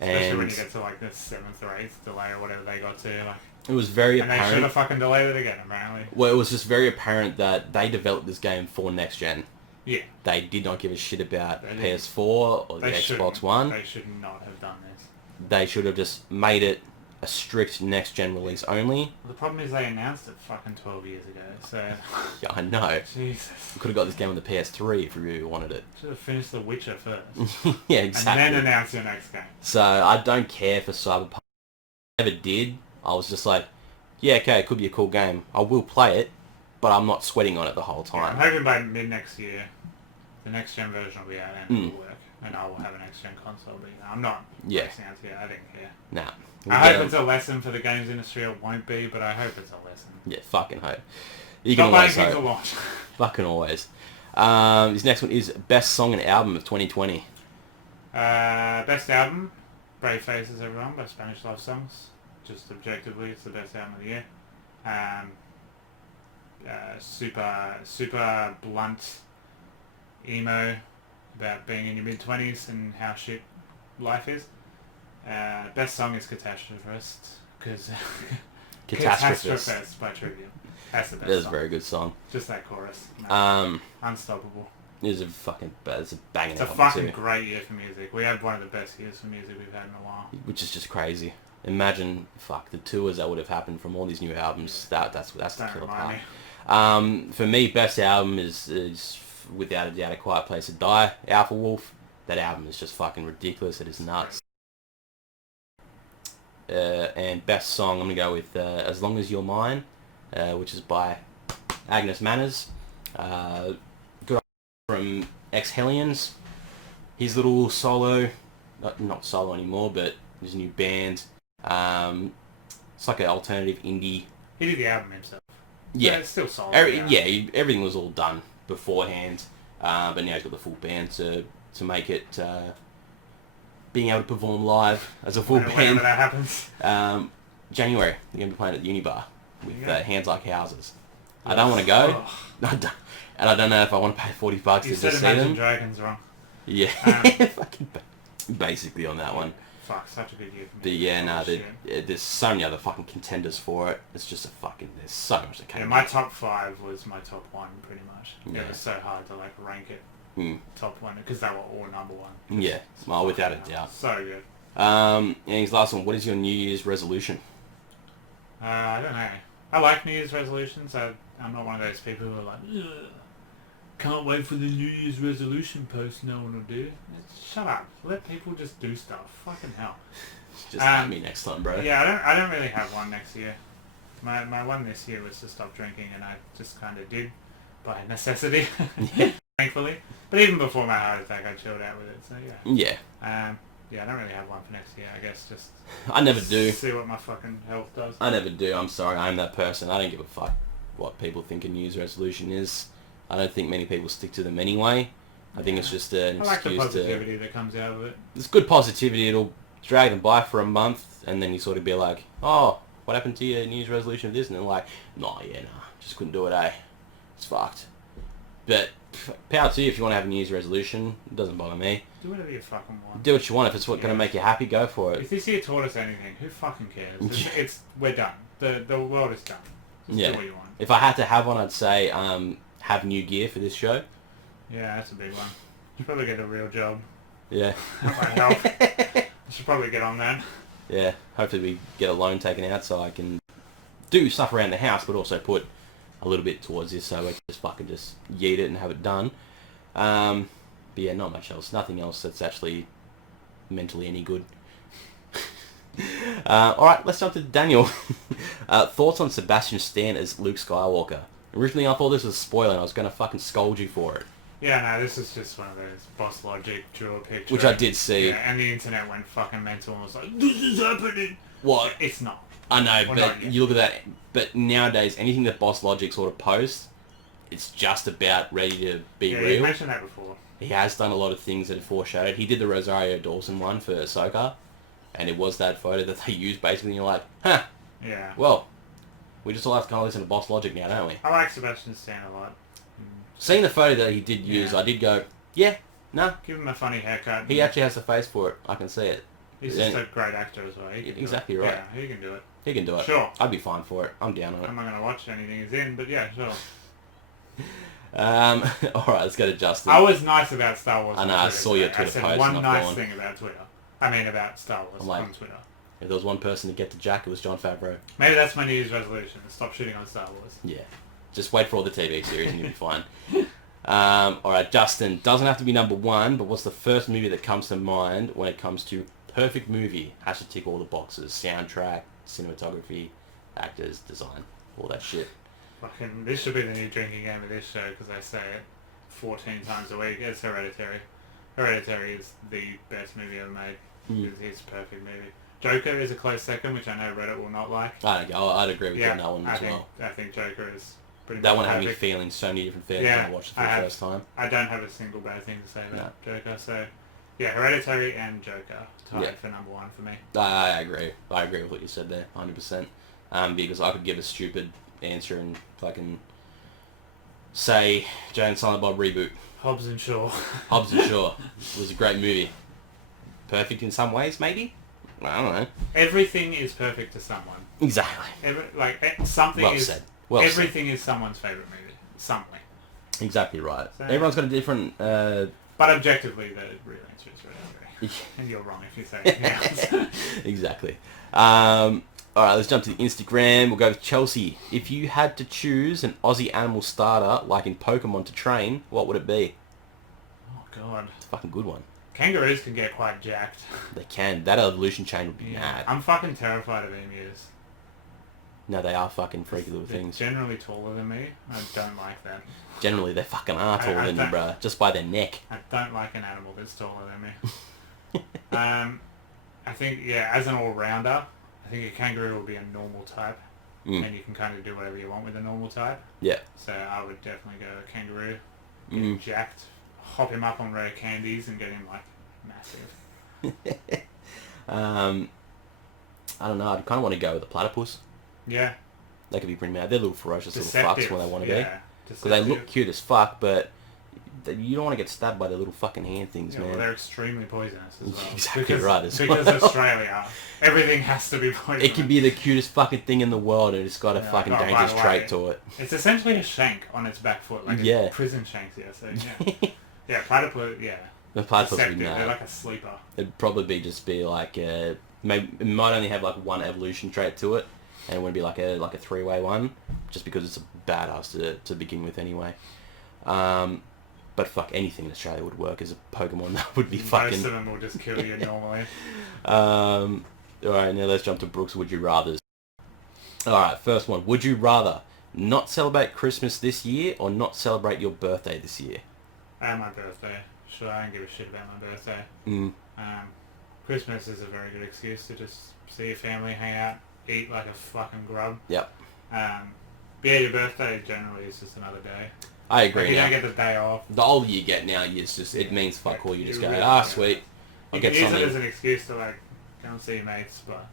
Especially when you get to like the 7th or 8th delay or whatever they got to. Like, it was very and apparent... they should have fucking delayed it again, apparently. Well, it was just very apparent that they developed this game for next gen. Yeah. They did not give a shit about They PS4 or the Xbox One. They should not have done this. They should have just made it a strict next gen release only. Well, the problem is they announced it fucking 12 years ago, so... Yeah, I know. Jesus. We could have got this game on the PS3 if we really wanted it. Should have finished The Witcher first. Yeah, exactly. And then announce your next game. So I don't care for Cyberpunk. I never did. I was just like, yeah, okay, it could be a cool game. I will play it, but I'm not sweating on it the whole Yeah, I'm time. hoping by mid-next year, the next-gen version will be out and it will work. And I will have a next-gen console, but I'm not racing out to get. I don't care. Nah. I hope it's a lesson for the games industry. It won't be, but I hope it's a lesson. Yeah, fucking hope. You Stop can buying always things hope. at launch. Fucking always. His next one is Best Song and Album of 2020. Best album, Brave Faces Everyone by Spanish Love Songs. Just objectively, it's the best album of the year. Super blunt emo about being in your mid-20s and how shit life is. Best song is Catastrophist, because Catastrophist by Trivium. That's the best That is a song. very good song. Just that chorus. Um, Unstoppable. It's a fucking, it's a banging It's a album fucking too. great year for music. We had one of the best years for music we've had in a while. Which is just crazy. Imagine, the tours that would have happened from all these new albums. That's the Don't killer remind part. me. For me, best album is without a doubt A Quiet Place to Die, Alpha Wolf. That album is just fucking ridiculous. It is nuts. And best song, I'm gonna go with As Long As You're Mine, which is by Agnes Manners. Good from Ex Hellions. His little solo, not solo anymore, but his new band. It's like an alternative indie. He did the album himself. Yeah, But it's still solid. Everything was all done beforehand, but now he's got the full band to make it being able to perform live as a full Whenever band. that happens. January, we're going to be playing at the Unibar with Hands Like Houses. I don't want to go, and I don't know if I want to pay $40 to You just said see Imagine them. Dragons wrong. Yeah, fucking basically on that one. Fuck, such a good year for me. But yeah, there's so many other fucking contenders for it. It's just there's so much that came Yeah, out. my top 5 was my top 1, pretty much. Yeah. It was so hard to, like, rank it top 1, because they were all number 1. Yeah, well, without a doubt. So good. And his last one, what is your New Year's resolution? I don't know. I like New Year's resolutions. I'm not one of those people who are like, ugh, can't wait for the New Year's resolution post no one will do. Shut up. Let people just do stuff. Fucking hell. Just at me next time, bro. Yeah, I don't really have one next year. My one this year was to stop drinking, and I just kind of did by necessity, thankfully. But even before my heart attack, I chilled out with it. So yeah. Yeah. Yeah, I don't really have one for next year. I guess just I never do. see what my fucking health does. I never do. I'm sorry. I'm that person. I don't give a fuck what people think a New Year's resolution is. I don't think many people stick to them anyway. I think it's just an I like the excuse positivity that comes out of it. It's good positivity. It'll drag them by for a month, and then you sort of be like, oh, what happened to your New Year's resolution of this? And they're like, nah, just couldn't do it, eh? It's fucked. But power to you if you want to have a New Year's resolution. It doesn't bother me. Do whatever you fucking want. Do what you want. If it's what's going to make you happy, go for it. If this year taught us anything, who fucking cares? We're done. The world is done. Just do what you want. If I had to have one, I'd say have new gear for this show. Yeah, that's a big one. Should probably get a real job. Yeah. That might help. I should probably get on that. Yeah. Hopefully we get a loan taken out so I can do stuff around the house, but also put a little bit towards this so we can just fucking just yeet it and have it done. But yeah, not much else. Nothing else that's actually mentally any good. Alright, let's jump to Daniel. Thoughts on Sebastian Stan as Luke Skywalker? Originally I thought this was a spoiler and I was going to fucking scold you for it. Yeah, no, this is just one of those Boss Logic drew a picture. Which I did see. Yeah, and the internet went fucking mental and was like, this is happening. What? It's not. I know, Well, but you look at that. But nowadays, anything that Boss Logic sort of posts, it's just about ready to be Yeah, real. you mentioned that before. He has done a lot of things that have foreshadowed. He did the Rosario Dawson one for Ahsoka, and it was that photo that they used basically, and you're like, huh, Yeah. well, we just all have to kind of listen to Boss Logic now, don't we? I like Sebastian Stan a lot. Seeing the photo that he did use, I did go, yeah, no, Give him a funny haircut. he actually has the face for it. I can see it. He's just a great actor as well. He can Exactly do it. right. Yeah, he can do it. He can do it. Sure. I'd be fine for it. I'm down on it. I'm not going to watch anything he's in, but yeah, sure. Alright, let's go to Justin. I was nice about Star Wars. I know, I saw your Twitter I said post one and I've nice gone. thing about Twitter. I mean, about Star Wars I'm like, on Twitter. If there was one person to get to Jack, it was Jon Favreau. Maybe that's my New Year's resolution. Stop shooting on Star Wars. Yeah. Just wait for all the TV series and you'll be fine. Alright, Justin. Doesn't have to be number one, but what's the first movie that comes to mind when it comes to perfect movie? Has to tick all the boxes. Soundtrack, cinematography, actors, design, all that shit. Fucking, this should be the new drinking game of this show because I say it 14 times a week. It's Hereditary. Hereditary is the best movie ever made. It's a perfect movie. Joker is a close second, which I know Reddit will not like. I'd agree with you on that one as well. I think Joker is pretty That much one had me perfect. feeling so many different feelings when I watched it for the first time. I don't have a single bad thing to say about Joker, so yeah, Hereditary and Joker tied for number one for me. I agree. I agree with what you said there, 100%. Because I could give a stupid answer and fucking say Jay and Silent Bob reboot. Hobbs and Shaw. Hobbs and Shaw was a great movie. Perfect in some ways, maybe? I don't know. Everything is perfect to someone. Exactly. Something Well is... said. Well everything is someone's favourite movie. Somewhere. Exactly right. So, Everyone's got a different... But objectively, the real answer is Reily. And you're wrong if you say anything else. Exactly. Alright, let's jump to the Instagram. We'll go with Chelsea. If you had to choose an Aussie animal starter, like in Pokemon, to train, what would it be? Oh, God. It's a fucking good one. Kangaroos can get quite jacked. They can. That evolution chain would be Yeah. mad. I'm fucking terrified of emus. No, they are fucking freaky little They're things. generally taller than me. I don't like that. Generally, they fucking are taller than you, bruh. Just by their neck. I don't like an animal that's taller than me. I think, yeah, as an all-rounder, I think a kangaroo will be a normal type. And you can kind of do whatever you want with a normal type. Yeah. So I would definitely go a kangaroo. Get him jacked. Hop him up on rare candies and get him, like, massive. I don't know. I'd kind of want to go with a platypus. Yeah. They could be pretty mad. They're little ferocious little fucks when they want to be. Because they look cute as fuck, but you don't want to get stabbed by their little fucking hand things, man. Well, they're extremely poisonous as well. Exactly right as well. Because Australia, everything has to be poisonous. It can be the cutest fucking thing in the world and it's got a fucking dangerous trait to it. It's essentially a shank on its back foot. Like a prison shank, so yeah. Yeah, platypus, yeah. The platypus would be They're like a sleeper. It'd probably just be like, maybe it might only have like one evolution trait to it. And it wouldn't be like a three-way one, just because it's a badass to begin with anyway. But fuck, anything in Australia would work as a Pokemon. That would be fucking... Most of them will just kill you normally. Alright, now let's jump to Brooks' Would You Rathers. Alright, first one. Would you rather not celebrate Christmas this year or not celebrate your birthday this year? My birthday. Sure, I don't give a shit about my birthday. Christmas is a very good excuse to just see your family, hang out, eat like a fucking grub. Yep. But yeah, your birthday generally is just another day. I agree. Like you don't get the day off. The older you get now, it's just it means fuck all. You just go, sweet. You can use it as an excuse to like go and see your mates, but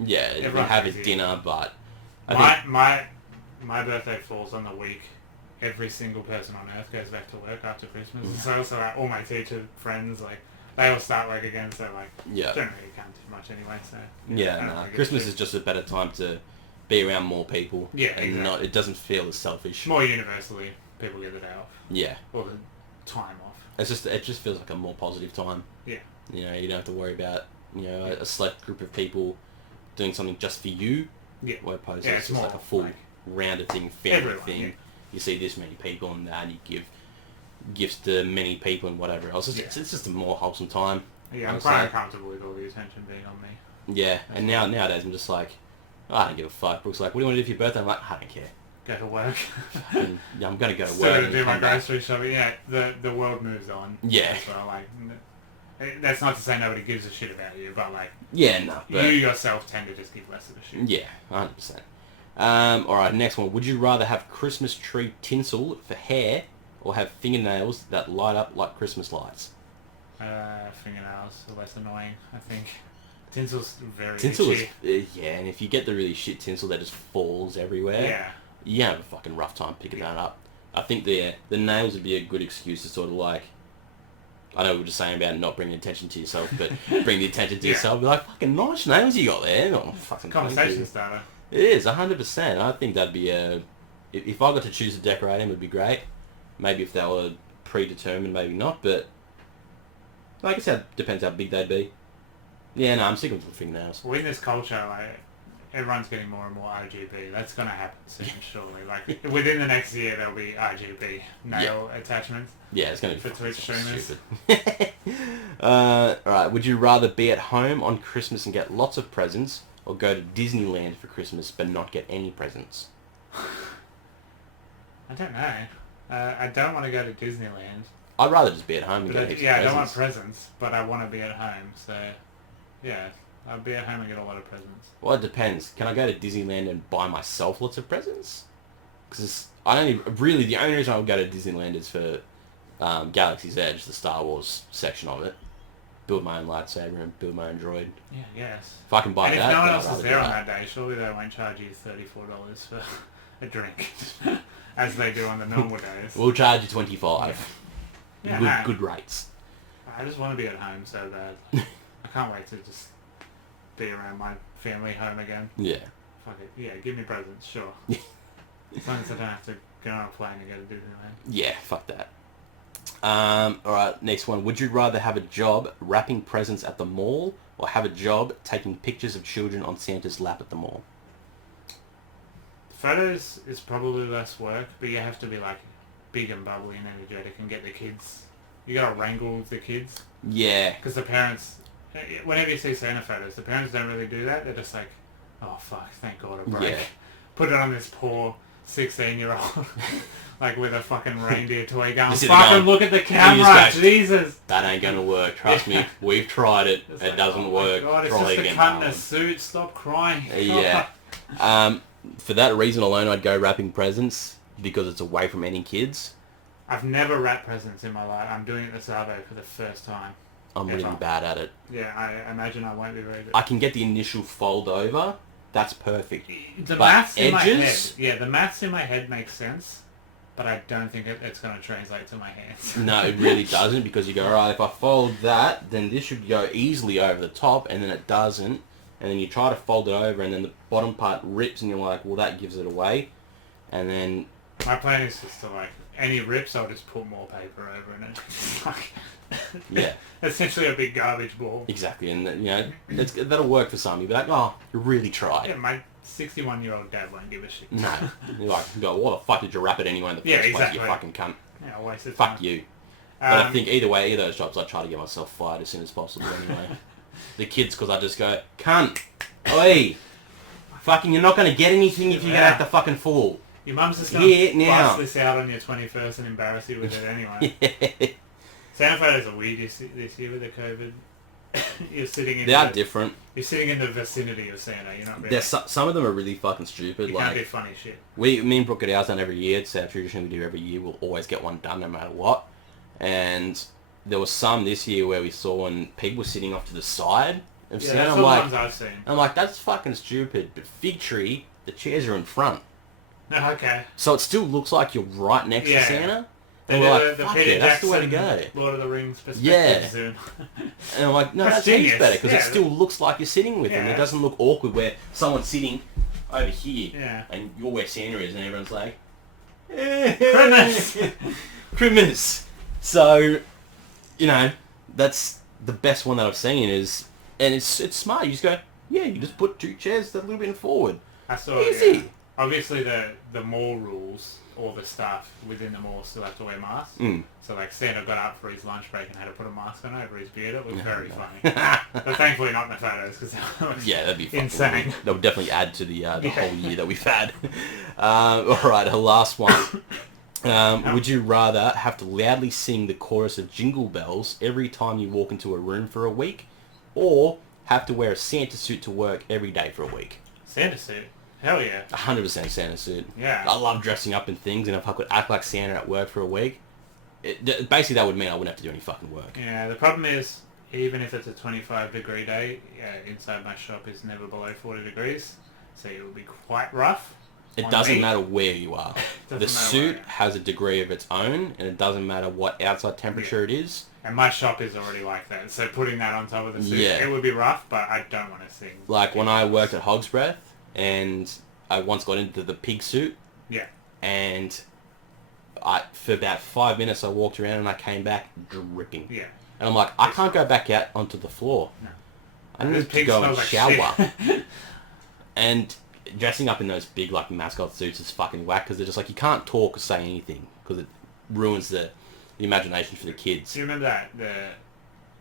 yeah, have a dinner. But my birthday falls on the week. Every single person on earth goes back to work after Christmas. So like, all my teacher friends, like they all start work again. So like, don't really count too much anyway. So Christmas is just a better time to be around more people. Yeah, and exactly. it doesn't feel as selfish. More universally, people get the day off. Yeah. Or the time off. It just feels like a more positive time. Yeah. You know, you don't have to worry about a select group of people doing something just for you. Yeah. Where opposed to it's just like a full rounded thing, family thing. Yeah. You see this many people and that, and you give gifts to many people and whatever else. It's just a more wholesome time. Yeah, I'm quite uncomfortable with all the attention being on me. Yeah, and nowadays I'm just like, I don't give a fuck. Brooke's like, what do you want to do for your birthday? I'm like, I don't care. Go to work. I'm going to go to Still work. Still do my grocery shopping. Yeah, the world moves on. Yeah. Well, like, that's not to say nobody gives a shit about you, but like, but you yourself tend to just give less of a shit. Yeah, 100%. Alright, next one. Would you rather have Christmas tree tinsel for hair or have fingernails that light up like Christmas lights? Fingernails are less annoying, I think. Tinsel's very Tinsel itchy. And if you get the really shit tinsel that just falls everywhere, you have a fucking rough time picking that up. I think the nails would be a good excuse to sort of like, I know we were just saying about not bringing attention to yourself, but bring the attention to yourself. Be like, fucking nice nails you got there. Not fucking conversation starter. It is, 100%. I think that'd be if I got to choose a decorating, it would be great. Maybe if they were predetermined, maybe not, but I guess that depends how big they'd be. Yeah, no, I'm sticking with fingernails. Well, in this culture, like, everyone's getting more and more RGB. That's going to happen soon, surely. Like, within the next year, there'll be RGB nail attachments. Yeah, it's going to be for Twitch streamers. Alright, would you rather be at home on Christmas and get lots of presents, or go to Disneyland for Christmas but not get any presents? I don't know. I don't want to go to Disneyland. I'd rather just be at home and get presents. I don't want presents, but I want to be at home, so yeah, I'll be at home and get a lot of presents. Well, it depends. Can I go to Disneyland and buy myself lots of presents? Because the only reason I would go to Disneyland is for Galaxy's Edge, the Star Wars section of it. Build my own lightsaber and build my own droid. Yeah, yes. If I can buy that, if no one else is there on that day, surely they won't charge you $34 for a drink, as they do on the normal days. We'll charge you $25. Yeah, good rates. I just want to be at home so bad. I can't wait to just be around my family home again. Yeah. Fuck it. Yeah, give me presents, sure. As long as I don't have to get on a plane and go to Disneyland. Yeah, fuck that. Alright, next one. Would you rather have a job wrapping presents at the mall or have a job taking pictures of children on Santa's lap at the mall? Photos is probably less work, but you have to be like big and bubbly and energetic and get the kids. You gotta wrangle with the kids. Yeah. Because the parents, whenever you see Santa photos, the parents don't really do that. They're just like, oh fuck, thank God a break. Yeah. Put it on this poor 16-year-old, like with a fucking reindeer toy gun. Fucking Fucking look at the camera, Jesus. That ain't gonna work. Trust me, we've tried it. It's It like, doesn't oh work. God, it's Try just a again, cunt in a darling. suit. Stop crying. Yeah. For that reason alone, I'd go wrapping presents because it's away from any kids. I've never wrapped presents in my life. I'm doing it this Savo for the first time. I'm really bad at it. Yeah, I imagine I won't be very good. I can get the initial fold over. That's perfect. The But maths in my head, edges? yeah, the maths in my head makes sense, but I don't think it's going to translate to my hands. No, it really doesn't because you go, alright, if I fold that, then this should go easily over the top, and then it doesn't. And then you try to fold it over, and then the bottom part rips, and you're like, well, that gives it away. And then... My plan is just to, like, any rips, I'll just put more paper over and it's like... Yeah. Essentially a big garbage ball. Exactly, and, you know, that'll work for some. You'll be like, oh, you really tried. Yeah, my 61-year-old dad won't give a shit. No. You're like, you go, what the fuck did you wrap it anyway in the first Yeah, place, exactly. you fucking cunt? Yeah, waste of Fuck time. you. But I think either way, either of those jobs, I try to get myself fired as soon as possible anyway. The kids, because I just go, cunt, oi, fucking, you're not going to get anything if you get act the fucking fool. Your mum's just going to now. bust this out on your 21st and embarrass you with it anyway. Yeah. Santa photos are weird this year with the COVID. You're sitting in They are different. You're sitting in the vicinity of Santa. You're not really... Some of them are really fucking stupid. You like, can't do funny shit. me and Brooke get ours done every year. It's our tradition we do every year. We'll always get one done no matter what. And there was some this year where we saw when people were sitting off to the side of Yeah, Santa. that's I'm the like, ones I've seen. I'm like, that's fucking stupid. But Fig Tree, the chairs are in front. No, okay. So it still looks like you're right next to Santa. And we're like, fuck Peter yeah, that's the way to Jackson, go. Lord of the Rings perspective Yeah. zoom. And I'm like, no, That's that's heaps genius. better because Yeah. it still looks like you're sitting with them. Yeah. It doesn't look awkward where someone's sitting over here Yeah. and you're where Santa is and everyone's like, Christmas! Christmas. So, you know, that's the best one that I've seen is, and it's smart. You just go, yeah, you just put two chairs a little bit forward. I saw Easy. Obviously the mall rules, all the staff within the mall still have to wear masks. Mm. So like Santa got up for his lunch break and had to put a mask on over his beard. It was very funny. But thankfully not in the photos because Yeah, that'd be fucking insane. weird. That would definitely add to the whole year that we've had. Alright, her last one. Would you rather have to loudly sing the chorus of Jingle Bells every time you walk into a room for a week, or have to wear a Santa suit to work every day for a week? Santa suit. Hell yeah. 100% Santa suit. Yeah. I love dressing up in things, and if I could act like Santa at work for a week, basically that would mean I wouldn't have to do any fucking work. Yeah, the problem is, even if it's a 25-degree day, inside my shop is never below 40 degrees, so it will be quite rough. It doesn't matter where you are. Doesn't The matter suit where. has a degree of its own, and it doesn't matter what outside temperature it is. And my shop is already like that, so putting that on top of the suit, Yeah. it would be rough, but I don't want to sing. Like when I worked at Hog's Breath, and I once got into the pig suit, Yeah. and for about 5 minutes I walked around and I came back dripping. Yeah. And I'm like, I can't go back out onto the floor. No. I This need to pig go and smells shower. like shit. And dressing up in those big like mascot suits is fucking whack because they're just like, you can't talk or say anything because it ruins the imagination for the kids. Do you remember that the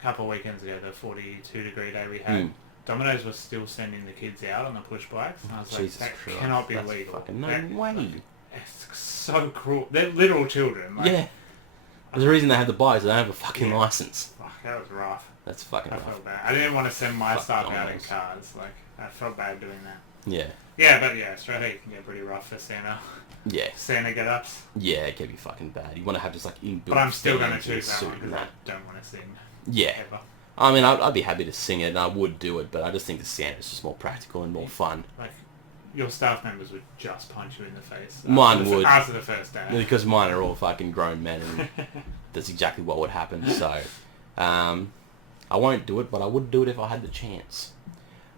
couple of weekends ago, the 42-degree day we had? Domino's was still sending the kids out on the push bikes, and I was like, Jesus that Christ, cannot be that's legal. fucking no That- way. It's so cruel. They're literal children. Like, Yeah. There's a reason they have the bikes. They don't have a fucking license. Fuck, that was rough. That's fucking I rough. felt bad. I didn't want to send my Fuck stuff out in Domino's. cars. Like, I felt bad doing that. Yeah. Yeah, but yeah, Australia can get pretty rough for Santa. Yeah. Santa get-ups. Yeah, it can be fucking bad. You want to have just like inbuilt. But I'm still going to fans in a choose that suit one and because I that. don't want to sing Yeah. ever. I mean, I'd be happy to sing it, and I would do it, but I just think the Santa's just more practical and more fun. Like, your staff members would just punch you in the face. Mine would. After the first day. Because mine are all fucking grown men, and that's exactly what would happen. So, I won't do it, but I would do it if I had the chance.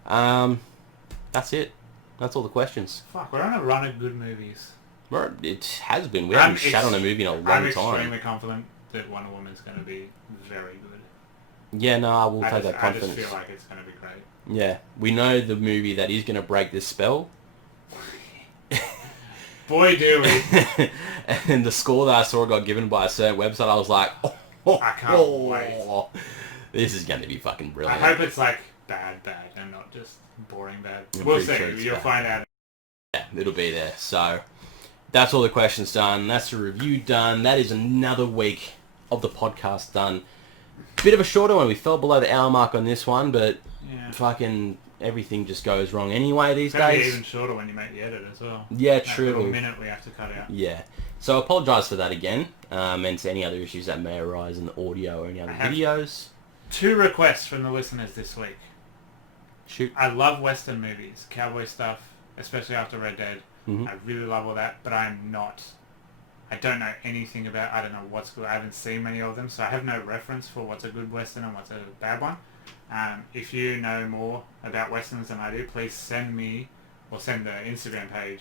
That's it. That's all the questions. Fuck, we're on a run of good movies. Bro, it has been. We haven't shat on a movie in a long time. I'm extremely confident that Wonder Woman's going to be very good. Yeah, no, I will take that confidence. I just feel like it's going to be great. Yeah, we know the movie that is going to break this spell. Boy, do we. And the score that I saw got given by a certain website, I was like, I can't wait. This is going to be fucking brilliant. I hope it's like bad and not just boring bad. We'll see. You'll find out. Yeah, it'll be there. So that's all the questions done. That's the review done. That is another week of the podcast done. Bit of a shorter one. We fell below the hour mark on this one, but fucking everything just goes wrong anyway these days. It's even shorter when you make the edit as well. Yeah, that true. Little minute we have to cut out. Yeah. So I apologise for that again, and to any other issues that may arise in the audio or any other videos. 2 requests from the listeners this week. Shoot. I love Western movies, cowboy stuff, especially after Red Dead. Mm-hmm. I really love all that, but I don't know anything about, I don't know what's good. I haven't seen many of them, so I have no reference for what's a good Western and what's a bad one. If you know more about Westerns than I do, please send me, or send the Instagram page,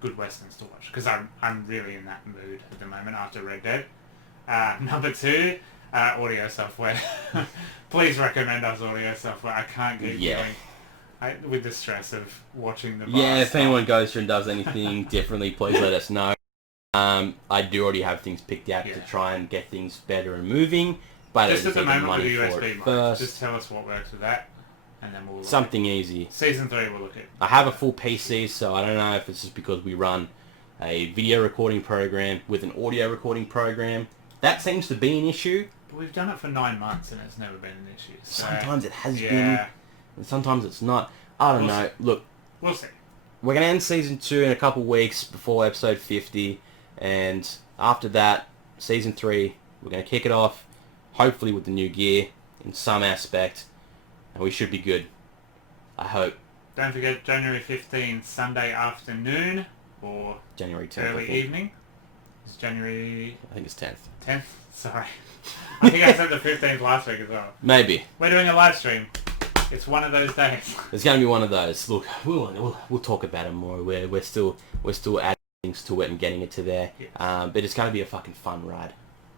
good Westerns to watch, because I'm really in that mood at the moment after Red Dead. Number 2, audio software. Please recommend us audio software. I can't keep going with the stress of watching the if anyone goes through and does anything differently, please let us know. I do already have things picked out to try and get things better and moving, but just at the moment with money the for USB it mic, first. just tell us what works with that, and then we'll something easy. Season 3 we'll look at. I have a full PC, so I don't know if it's just because we run a video recording program with an audio recording program. That seems to be an issue. But we've done it for 9 months and it's never been an issue. So sometimes it has been, and sometimes it's not. I don't know. Look, we'll see. We're going to end Season 2 in a couple of weeks before episode 50, and after that, Season 3, we're going to kick it off, hopefully with the new gear in some aspect, and we should be good. I hope. Don't forget January 15th, Sunday afternoon, or January 10th, early evening. It's January... I think it's 10th. 10th? Sorry. I think I said the 15th last week as well. Maybe. We're doing a live stream. It's one of those days. It's going to be one of those. Look, we'll talk about it more. We're still adding things to it and getting it to there. Yes. But it's going to be a fucking fun ride.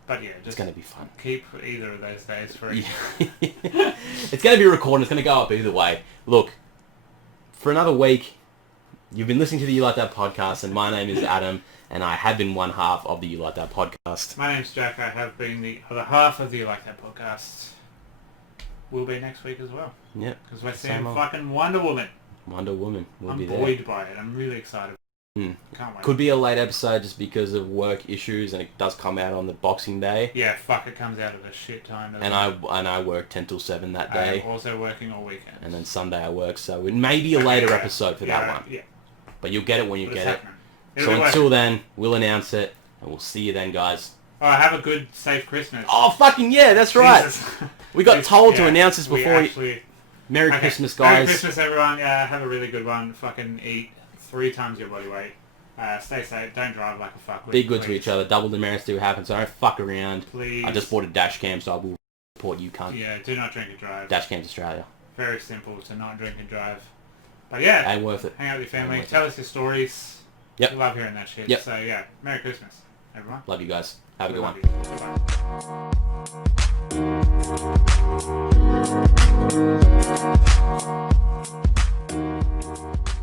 But yeah, it's going to be fun. Keep either of those days free. It's going to be recorded. It's going to go up either way. Look, for another week, you've been listening to the You Like That podcast, and my name is Adam, and I have been one half of the You Like That podcast. My name's Jack. I have been the other half of the You Like That podcast. Will be next week as well. Yep. Because we're seeing fucking Wonder Woman. Wonder Woman will be there. I'm buoyed by it. I'm really excited. Mm. Can't wait. Could be a late episode just because of work issues, and it does come out on the Boxing Day. Yeah, fuck, it comes out at a shit time. And I work 10 till 7 that day. I'm also working all weekend. And then Sunday I work, so it may be a later episode for that one. Yeah. But you'll get it when you get it. So until until then, we'll announce it, and we'll see you then, guys. Oh, have a good, safe Christmas. Oh, fucking yeah, that's right. We got told to announce this before. Merry Christmas, guys. Merry Christmas, everyone. Yeah, have a really good one. Fucking eat 3 times your body weight. Stay safe. Don't drive like a fuckwit. Be good to each other. Double demerits do happen, so don't fuck around. Please. I just bought a dash cam, so I will report you cunt. Yeah, do not drink and drive. Dash Cams Australia. Very simple to not drink and drive. But yeah. Ain't worth it. Hang out with your family. Tell us your stories. Yep. We love hearing that shit. Yep. So yeah, Merry Christmas, everyone. Love you guys. Have a good one. Goodbye.